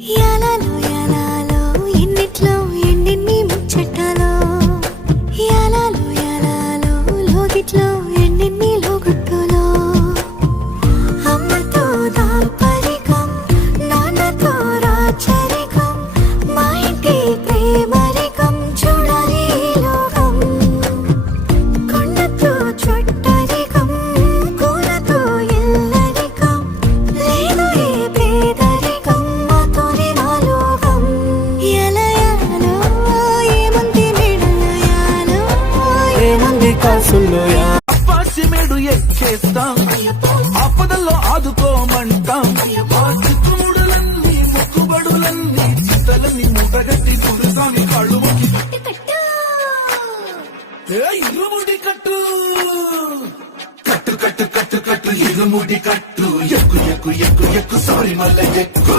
యాలాలో యాలాలో ఎన్నిట్లో ఎన్నెన్ని ముచ్చటాలో యాలాలో యాలాలో లోగిట్లో ఎన్నెన్ని లోగుట్టులో అమ్మతో దాపరికం నాన్నతో రాచరికం మా ఇంటి ప్రేమరికం చూడాలి లోకం కొండతో చుట్టరికం కూలతో ఇల్లరికం లేదు ఏ పేదరికం మాతోనే నా లోకం ఎలయాలో ఏముంది మెడలయాలో ఏముంది కాసుల్లో మేడు ఎక్కేస్తాం ఆపదల్లో ఆదుకోమంటాం చిత్రముడులన్నీ మొక్కుబడులన్నీ చిత్తలన్నీ ముట్టగట్టి సురసాని కాళ్ళు ఇరుముడి కట్టు కట్టు కట్టు కట్టు కట్టు ఇరుముడి కట్టు ఎక్కు ఎక్కు ఎక్కు ఎక్కు సారీ మల్ల ఎక్కు